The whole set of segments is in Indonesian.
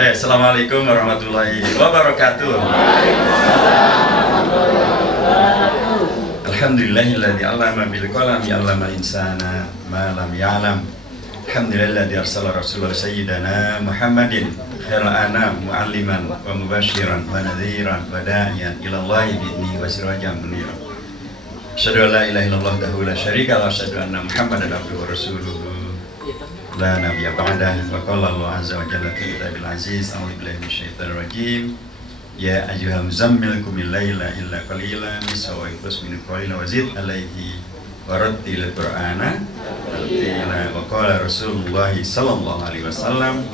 Assalamualaikum warahmatullahi wabarakatuh. Alhamdulillahilladzi 'allama bil qalam 'allama insana ma lam ya'lam. Alhamdulillahilladzi arsala rasulahu sayyidana Muhammadin khairal anam mu'alliman wa mubasyiran wa nadhiran wa da'iyan ila Allahi bi'idnihi wa sirajan munira. Asyhadu an la ilaha illallah wahdahu la syarika lahu wa asyhadu anna Muhammadan abduhu wa rasuluhu la nabiyya ba'dah. Wa qala Allah azza wa jalla fi kitabil aziz a'udzu billahi minasyaitonir rajim. Ya ayyuhal muzammil qumil laila illa qalilan nisfahu inqus minhu qalilan wa zid alaihi warattil qur'ana tartila. Wa qala Rasulullah sallallahu alaihi wasallam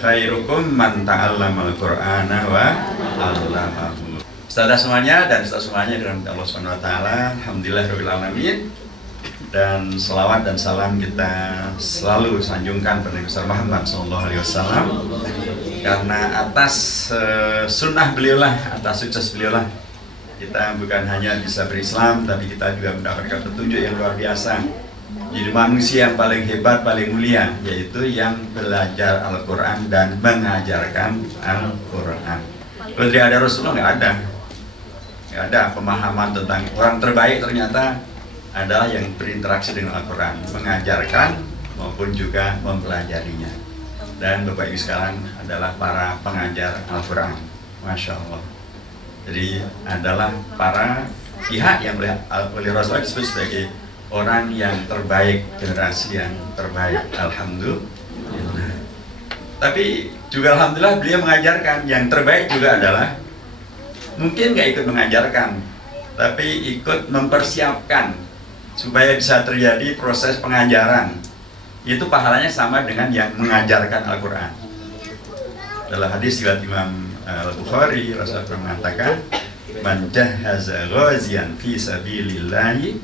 khairukum man ta'allamal qur'ana wa 'allamahu. Saudara semuanya dan saudara semuanya dalam Allah Subhanahu wa taala, alhamdulillahirabbil alamin. Dan selawat dan salam kita selalu sanjungkan pada Nabi besar Muhammad sallallahu alaihi wasallam, karena atas sunnah beliaulah, atas sukses beliaulah kita bukan hanya bisa berislam, tapi kita juga mendapatkan petunjuk yang luar biasa. Jadi manusia yang paling hebat, paling mulia, yaitu yang belajar Al-Quran dan mengajarkan Al-Quran. Kalau tidak ada Rasulullah, nggak ada pemahaman tentang orang terbaik. Ternyata adalah yang berinteraksi dengan Al-Quran, mengajarkan maupun juga mempelajarinya. Dan Bapak Ibu sekalian adalah para pengajar Al-Quran, Masya Allah. Jadi adalah para pihak yang oleh Rasulullah disebut sebagai orang yang terbaik, generasi yang terbaik. Alhamdulillah. Tapi juga Alhamdulillah beliau mengajarkan. Yang terbaik juga adalah mungkin nggak ikut mengajarkan, tapi ikut mempersiapkan supaya bisa terjadi proses pengajaran. Itu pahalanya sama dengan yang mengajarkan Al-Quran. Dalam hadis riwayat Imam Al-Bukhari, Rasulullah mengatakan, man jahaza ghaziyan fi sabilillahi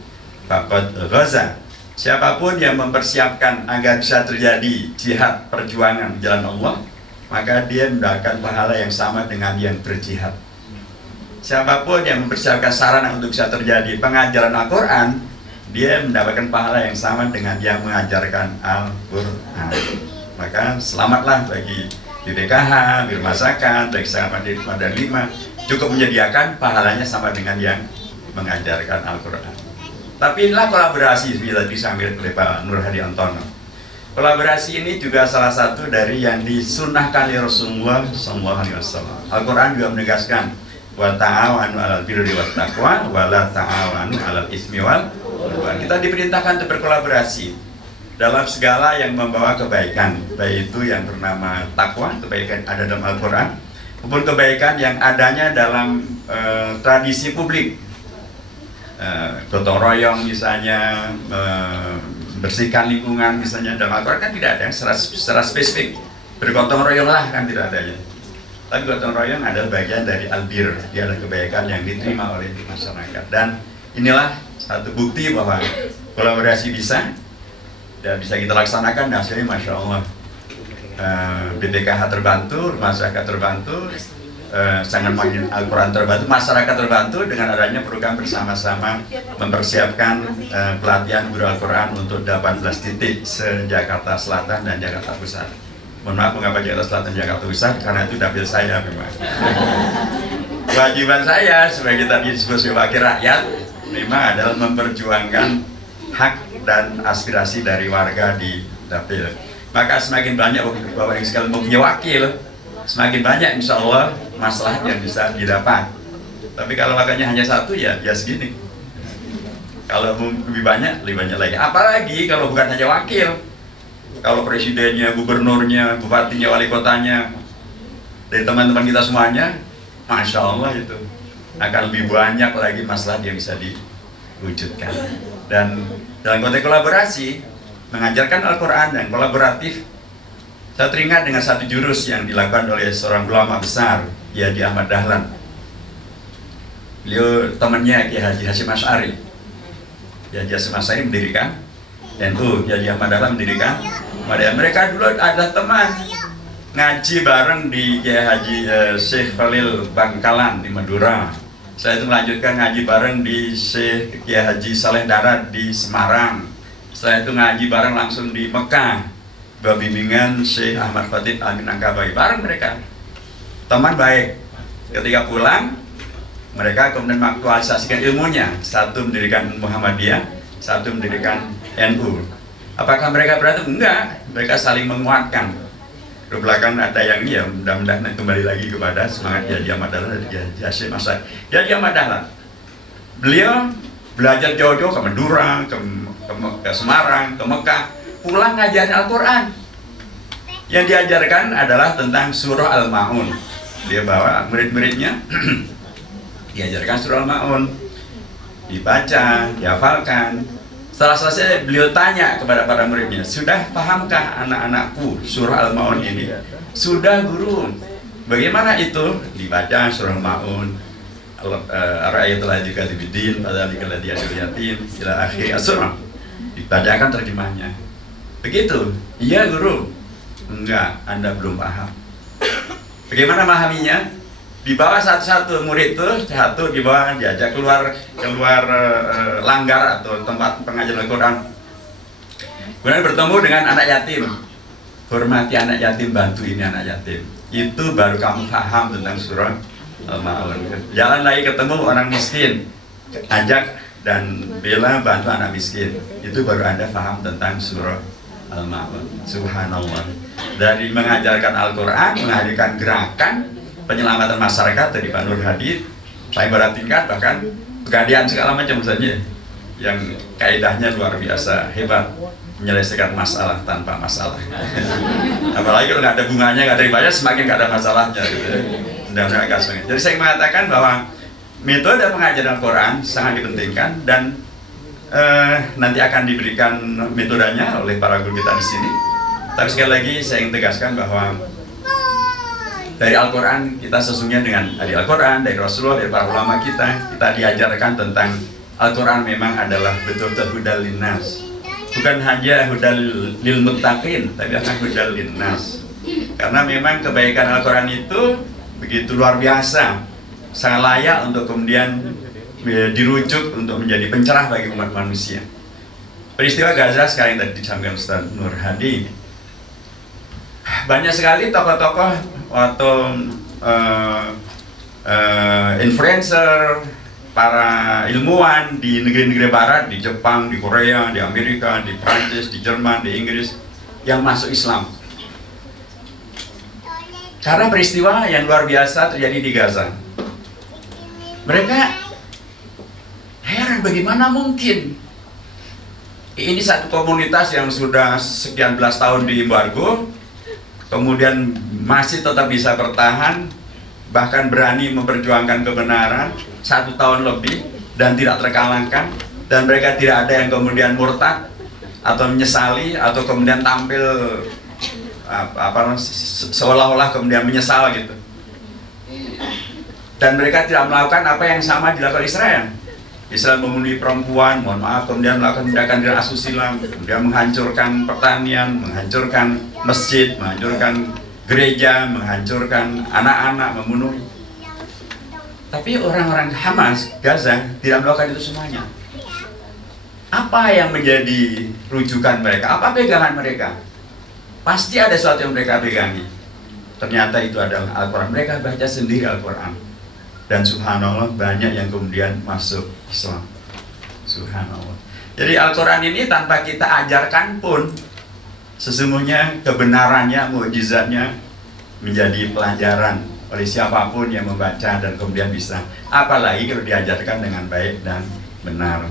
faqad ghaza. Siapapun yang mempersiapkan agar bisa terjadi jihad, perjuangan di jalan Allah, maka dia mendapatkan pahala yang sama dengan yang berjihad. Siapapun yang mempersiapkan sarana untuk bisa terjadi pengajaran Al-Quran, dia mendapatkan pahala yang sama dengan yang mengajarkan Al-Quran. Maka selamatlah bagi BPKH, Biro Masakan, baik Sangat dan 5, cukup menyediakan pahalanya sama dengan yang mengajarkan Al-Quran. Tapi inilah kolaborasi seperti tadi disampaikan oleh Pak Nur Hadi Antono. Kolaborasi ini juga salah satu dari yang disunnahkan oleh Rasulullah SAW. Al-Quran juga menegaskan, wa ta'awanu 'alal birri wat taqwa wa la ta'awanu 'alal ismi wal udwan. Kita diperintahkan untuk berkolaborasi dalam segala yang membawa kebaikan, baik itu yang bernama takwa, kebaikan ada dalam Al-Quran, maupun kebaikan yang adanya dalam tradisi publik, gotong royong misalnya, bersihkan lingkungan misalnya. Dalam Al-Quran kan tidak ada yang secara spesifik bergotong royonglah, kan tidak adanya. Tapi gotong royong adalah bagian dari albir, dia adalah kebaikan yang diterima oleh masyarakat. Dan inilah satu bukti bahwa kolaborasi bisa dan bisa kita laksanakan. Hasilnya Masya Allah, BPKH terbantu, masyarakat terbantu, sangat makin Al-Quran terbantu, masyarakat terbantu dengan adanya program bersama-sama mempersiapkan pelatihan guru Al-Quran untuk 18 titik se-Jakarta Selatan dan Jakarta Pusat. Mohon maaf mengapa Jakarta Selatan, Jakarta Pusat, karena itu dapil saya memang. Kewajiban saya sebagai tadi disebut sebagai wakil rakyat memang adalah memperjuangkan hak dan aspirasi dari warga di dapil. Maka semakin banyak Bapak yang sekalian mau punya wakil, semakin banyak insya Allah masalah yang bisa didapat. Tapi kalau wakilnya hanya satu, ya segini. Kalau lebih banyak lagi. Apalagi kalau bukan hanya wakil, kalau presidennya, gubernurnya, bupatinya, wali kotanya, dari teman-teman kita semuanya, Masya Allah itu akan lebih banyak lagi masalah yang bisa diwujudkan. Dan dalam konteks kolaborasi, mengajarkan Al-Quran dan kolaboratif, saya teringat dengan satu jurus yang dilakukan oleh seorang ulama besar, Kiai Haji Ahmad Dahlan. Beliau temannya Kiai Haji Hasyim Asy'ari. Kiai Haji Hasyim Asy'ari mendirikan NU, Kiai Haji Ahmad Dahlan mendirikan. Mereka dulu adalah teman ngaji bareng di Kiai Haji Syekh Khalil Bangkalan di Madura. Saya itu melanjutkan ngaji bareng di Syekh Kiai Haji Saleh Darat di Semarang. Saya itu ngaji bareng langsung di Mekah. bimbingan Syekh Ahmad Khatib Amin Angkabai. Bareng mereka teman baik. Ketika pulang, mereka kemudian mengaktualisasikan ilmunya. Satu mendirikan Muhammadiyah, satu mendirikan NU. Apakah mereka berantem? Enggak, mereka saling menguatkan. Ke belakang ada yang ya, mudah-mudahan kembali lagi kepada semangat Yahya Madahlah dari Hasyim Asy'ari. Yahya Madahlah, beliau belajar jauh-jauh ke Madura, ke Semarang, ke Mekah, pulang ngajarin Al-Quran. Yang diajarkan adalah tentang surah Al-Ma'un. Dia bawa murid-muridnya diajarkan surah Al-Ma'un, dibaca, dihafalkan. Setelah selesai, beliau tanya kepada para muridnya, sudah pahamkah anak-anakku surah Al-Ma'un ini? Sudah, guru. Bagaimana itu? Dibaca surah Al-Ma'un, Ar-Ayatul Hajjika Tibidin, Fadhalikal Ladhi Adul Yatim, ila akhir surah. Dibacakan terjemahnya. Begitu? Iya, guru. Enggak, Anda belum paham. Bagaimana memahaminya? Dibawa satu-satu murid itu, satu dibawa, diajak keluar langgar atau tempat pengajian Al-Quran. Kemudian bertemu dengan anak yatim. Hormati anak yatim, bantu ini anak yatim. Itu baru kamu paham tentang surah Al-Ma'un. Jalan lagi ketemu orang miskin, ajak dan bela bantu anak miskin. Itu baru Anda paham tentang surah Al-Ma'un. Subhanallah. Dari mengajarkan Al-Quran, menghadirkan gerakan penyelamatan masyarakat dari Pak Nur Hadi, saya perhatikan bahkan pegadaian segala macam saja yang kaidahnya luar biasa hebat, menyelesaikan masalah tanpa masalah. Apalagi kalau nggak ada bunganya, nggak ada dibayar, semakin nggak ada masalahnya gitu. Jadi saya mengatakan bahwa metode pengajaran Al-Quran sangat dipentingkan dan nanti akan diberikan metodenya oleh para guru kita di sini. Tapi sekali lagi saya ingin tegaskan bahwa dari Al-Quran kita sesungguhnya dari Al-Quran, dari Rasulullah, dari para ulama kita diajarkan tentang Al-Quran memang adalah betul-betul hudal linnas. Bukan hanya hudal lil muttaqin, tapi akan hudal linnas. Karena memang kebaikan Al-Quran itu begitu luar biasa, sangat layak untuk kemudian dirujuk untuk menjadi pencerah bagi umat manusia. Peristiwa Gaza sekarang tadi disampaikan Ustaz Nur Hadi, banyak sekali tokoh-tokoh atau influencer, para ilmuwan di negeri-negeri barat, di Jepang, di Korea, di Amerika, di Prancis, di Jerman, di Inggris yang masuk Islam karena peristiwa yang luar biasa terjadi di Gaza. Mereka heran bagaimana mungkin ini satu komunitas yang sudah sekian belas tahun diembargo, kemudian masih tetap bisa bertahan, bahkan berani memperjuangkan kebenaran 1 tahun lebih dan tidak terkalahkan, dan mereka tidak ada yang kemudian murtad atau menyesali atau kemudian tampil seolah-olah kemudian menyesal gitu. Dan mereka tidak melakukan apa yang sama dilakukan Israel. Israel membunuh perempuan, mohon maaf, kemudian melakukan tindakan asusila, kemudian menghancurkan pertanian, menghancurkan masjid, menghancurkan gereja, menghancurkan anak-anak, membunuh. Tapi orang-orang Hamas, Gaza, tidak melakukan itu semuanya. Apa yang menjadi rujukan mereka? Apa pegangan mereka? Pasti ada sesuatu yang mereka pegangi. Ternyata itu adalah Al-Quran. Mereka baca sendiri Al-Quran. Dan subhanallah banyak yang kemudian masuk Islam. Subhanallah. Jadi Al-Quran ini tanpa kita ajarkan pun, sesungguhnya kebenarannya, mukjizatnya menjadi pelajaran oleh siapapun yang membaca dan kemudian bisa. Apalagi kalau diajarkan dengan baik dan benar.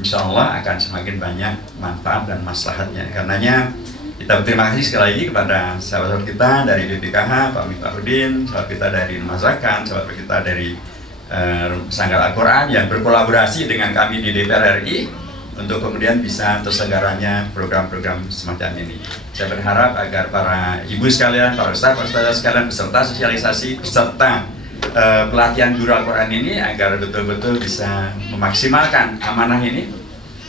Insya Allah akan semakin banyak manfaat dan maslahatnya. Karenanya kita berterima kasih sekali lagi kepada sahabat kita dari BPKH, Pak Miftahudin, sahabat kita dari Rumah Zakat, sahabat kita dari Sanggar Al-Quran yang berkolaborasi dengan kami di DPR RI untuk kemudian bisa terselenggaranya program-program semacam ini. Saya berharap agar para ibu sekalian, para ustaz sekalian, peserta sosialisasi, peserta pelatihan guru Al-Quran ini agar betul-betul bisa memaksimalkan amanah ini,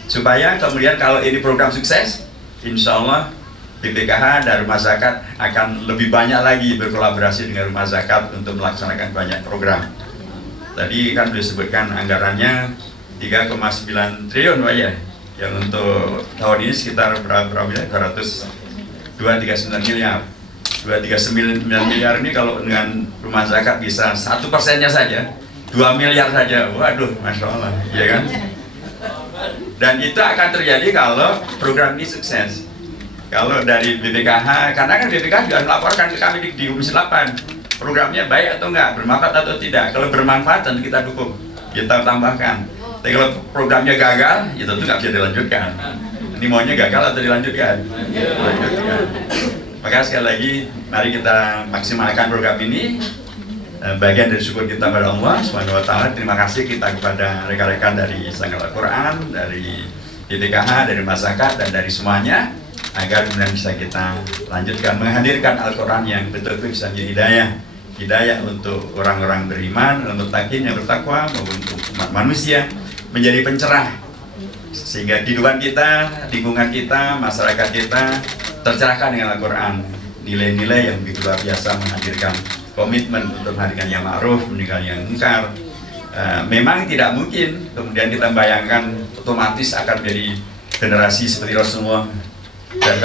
supaya kemudian kalau ini program sukses, insya Allah BPKH dan Rumah Zakat akan lebih banyak lagi berkolaborasi dengan Rumah Zakat untuk melaksanakan banyak program. Tadi kan disebutkan anggarannya 3,9 triliun Pak ya, yang untuk tahun ini sekitar berapa ya? 200 239 miliar. 239 miliar ini kalau dengan rumah zakat bisa 1%-nya saja, 2 miliar saja. Waduh, Masya Allah, ya kan? Dan itu akan terjadi kalau program ini sukses. Kalau dari BPKH, karena kan BPKH juga melaporkan ke kami di Komisi 8 programnya baik atau enggak, bermanfaat atau tidak. Kalau bermanfaat tentu kita dukung, kita tambahkan. Tapi kalau programnya gagal, ya tentu nggak bisa dilanjutkan. Ini maunya gagal atau dilanjutkan? Dilanjutkan. Maka sekali lagi, mari kita maksimalkan program ini. Bagian dari syukur kita pada Allah Subhanahu wa Ta'ala. Terima kasih kita kepada rekan-rekan dari Sanggar Al-Quran, dari BPKH, dari masyarakat, dan dari semuanya, agar kemudian bisa kita lanjutkan menghadirkan Al-Quran yang betul-betul bisa menjadi hidayah untuk orang-orang beriman, untuk takin yang bertakwa, maupun untuk umat manusia, menjadi pencerah, sehingga kehidupan kita, lingkungan kita, masyarakat kita tercerahkan dengan Al-Quran. Nilai-nilai yang begitu luar biasa menghadirkan komitmen untuk menghadirkan yang ma'ruf, meninggalkan yang munkar. Memang tidak mungkin kemudian kita bayangkan otomatis akan menjadi generasi seperti Rasulullah. Dan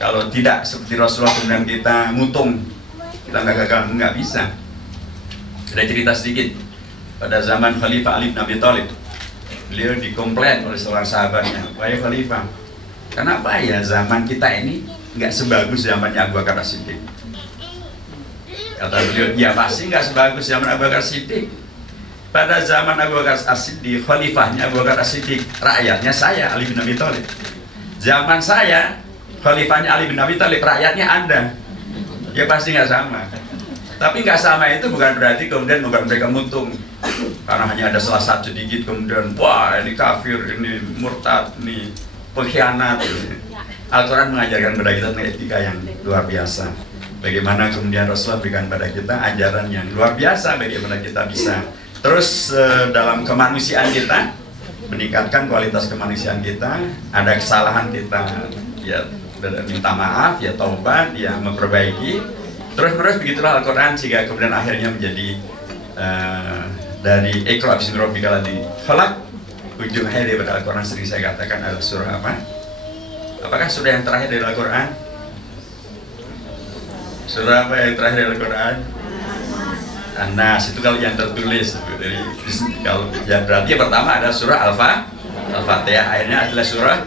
kalau tidak seperti Rasulullah kemudian kita mutung, kita nggak bisa. Ada cerita sedikit. Pada zaman Khalifah Ali bin Abi Thalib, beliau dikomplain oleh seorang sahabatnya, "Wahai Khalifah, kenapa ya zaman kita ini nggak sebagus zamannya Abu Bakar As-Siddiq?" Kata beliau, "Ya pasti nggak sebagus zaman Abu Bakar As-Siddiq. Pada zaman Abu Bakar As-Siddiq, khalifahnya Abu Bakar As-Siddiq, rakyatnya saya, Ali bin Abi Thalib. Zaman saya, khalifahnya Ali bin Abi Thalib, rakyatnya Anda. Ya pasti nggak sama. Tapi nggak sama itu bukan berarti kemudian bukan mereka mutung. Karena hanya ada salah satu sedikit kemudian, wah ini kafir, ini murtad, ini pengkhianat." Al-Quran mengajarkan kepada kita tentang etika yang luar biasa. Bagaimana kemudian Rasulullah berikan pada kita ajaran yang luar biasa, bagaimana kita bisa terus dalam kemanusiaan kita, meningkatkan kualitas kemanusiaan kita. Ada kesalahan kita, ya minta maaf, ya taubat, ya memperbaiki. Terus begitulah Al-Quran, sehingga kemudian akhirnya menjadi dari Iqra bismi rabbikal ladzi khalaq. Ujung akhir daripada Al-Quran sering saya katakan adalah surah apa? Apakah surah yang terakhir dari Al-Quran? Surah apa yang terakhir dari Al-Quran? An-Nas. Itu kalau yang tertulis. Jadi, kalau yang berarti yang pertama ada surah Al-Fatihah, akhirnya adalah surah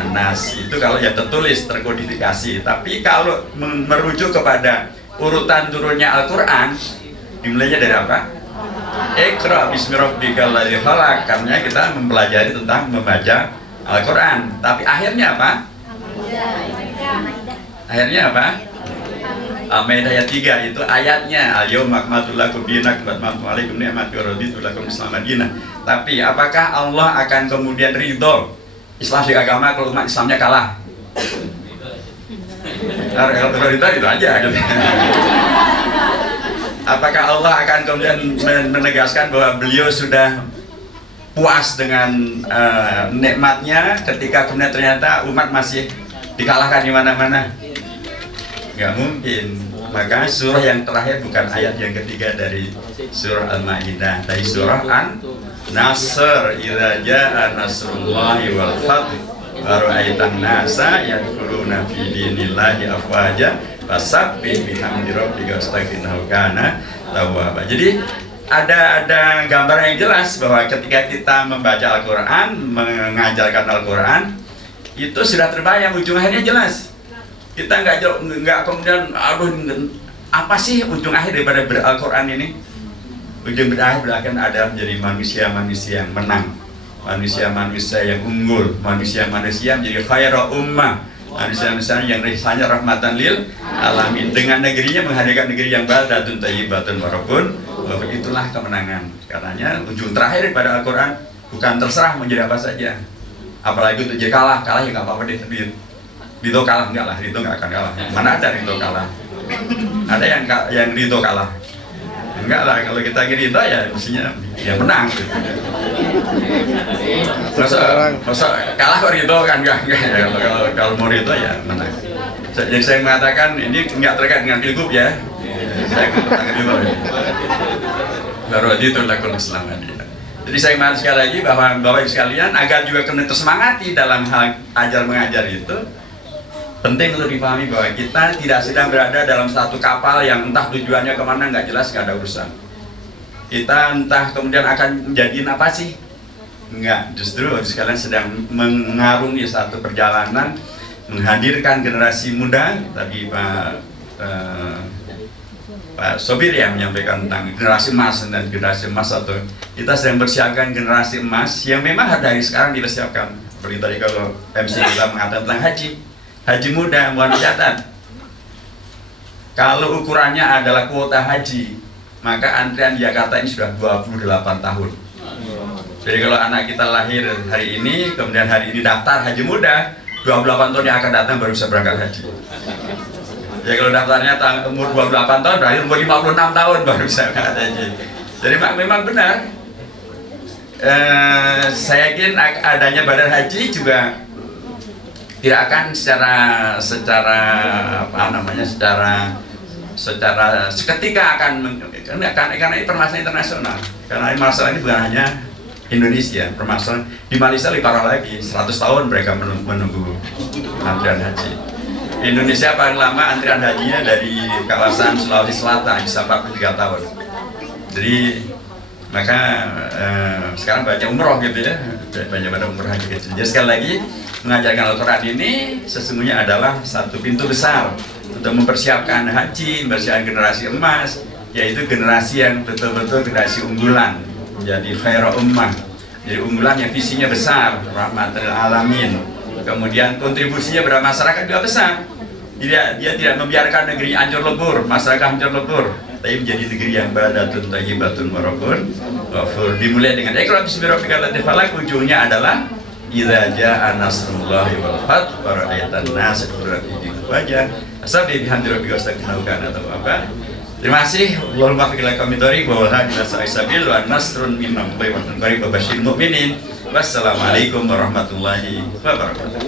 An-Nas. Itu kalau yang tertulis, terkodifikasi. Tapi kalau merujuk kepada urutan turunnya Al-Quran, dimulainya dari apa? Iqra bismi rabbikal ladzi khalaq. Karena kita mempelajari tentang membaca Al-Quran. Tapi akhirnya apa? Akhirnya apa? Al-Maidah ayat 3 itu ayatnya, al-yawma akmaltu lakum dinakum wa atmamtu alaikum ni'mati wa raditu lakum Islam Madinah. Tapi apakah Allah akan kemudian ridho Islam sebagai agama kalau umat Islamnya kalah? Kalau ridho itu aja gitu. Apakah Allah akan kemudian menegaskan bahwa beliau sudah puas dengan nikmatnya ketika kemudian ternyata umat masih dikalahkan di mana-mana? Nggak mungkin. Maka surah yang terakhir bukan ayat yang ketiga dari surah Al-Maidah, dari surah An-Nasr. Idza jaa nasrullahi wal fath wa ra'aitan nasa yadkhuluna fi dinillahi afwaja fasabbih bihamdi rabbika wastaghfirhu kana tawwaba. Jadi ada gambaran yang jelas bahwa ketika kita membaca Al-Quran, mengajarkan Al-Quran, itu sudah terbayang ujung akhirnya jelas. Kita nggak kemudian, aduh, apa sih ujung akhir daripada Al-Quran ini? Ujung berakhir akan ada menjadi manusia-manusia yang menang, manusia-manusia yang unggul, manusia-manusia menjadi khaira ummah, manusia-manusia yang risanya rahmatan lil alamin. Dengan negerinya menghadirkan negeri yang baldatun thayyibatun wa rabbun. Itulah kemenangan. Karenanya ujung terakhir daripada Al-Quran bukan terserah menjadi apa saja. Apalagi untuk jadi kalah ya nggak apa-apa deh. Ridho kalah enggak lah, Ridho nggak akan kalah. Mana ada Ridho kalah? Ada yang Ridho kalah? Enggak lah, kalau kita Ridho ya mestinya ya menang gitu. Masa kalah kok Ridho kan enggak ya, kalau mau Ridho ya menang. Jadi saya mengatakan ini enggak terkait dengan pilgub ya. Saya mengatakan Ridho ya. Baru itu lakukan keselamatan. Jadi saya mengatakan sekali lagi bahwa Bapak Ibu sekalian agar juga kena tersemangati dalam hal ajar mengajar itu. Penting untuk dipahami bahwa kita tidak sedang berada dalam satu kapal yang entah tujuannya kemana nggak jelas, nggak ada urusan. Kita entah kemudian akan menjadi apa sih? Enggak, justru sekalian sedang mengarungi satu perjalanan, menghadirkan generasi muda. Tadi Pak Sobir yang menyampaikan tentang generasi emas dan generasi emas, atau kita sedang persiapkan generasi emas yang memang dari sekarang dipersiapkan. Seperti tadi kalau MC kita mengatakan tentang haji muda, mohon dicatat, kalau ukurannya adalah kuota haji, maka antrian di Jakarta ini sudah 28 tahun. Jadi kalau anak kita lahir hari ini, kemudian hari ini daftar haji muda, 28 tahun yang akan datang baru bisa berangkat haji. Ya kalau daftarnya umur 28 tahun, berarti umur 56 tahun baru bisa berangkat haji. Jadi memang benar. Saya yakin adanya badan haji juga tidak akan secara seketika karena ini permasalahan internasional. Karena masalah ini bukan hanya Indonesia, permasalahan di Malaysia lebih parah lagi, 100 tahun mereka menunggu antrian haji. Indonesia paling lama antrian hajinya dari kawasan Sulawesi Selatan bisa 43 tahun. Jadi maka sekarang banyak umroh gitu ya, banyak pada umroh haji gitu. Jadi sekali lagi mengajarkan Al-Quran ini sesungguhnya adalah satu pintu besar untuk mempersiapkan haji, mempersiapkan generasi emas, yaitu generasi yang betul-betul generasi unggulan, menjadi khairul ummah, jadi unggulan yang visinya besar, rahmatul alamin, kemudian kontribusinya pada masyarakat juga besar. Dia tidak membiarkan negeri hancur lebur, masyarakat hancur lebur, tapi menjadi negeri yang badatun thayyibatun warabun ghafur. Dimulai dengan iqra bismi rabbikal ladzi khalaq, ujungnya adalah idza jaa nasrullahi wal fath wa ra'aitan nas yadkhuluna fi dinillahi afwaja. Asabbi bihamdi rabbika wastaghfiruhu kana tawwaba. Terima kasih. Allahumma fiqil kami thariq wa hadina sa'isabil wa nasrun minna wa basyiril mu'minin. Wassalamualaikum warahmatullahi wabarakatuh.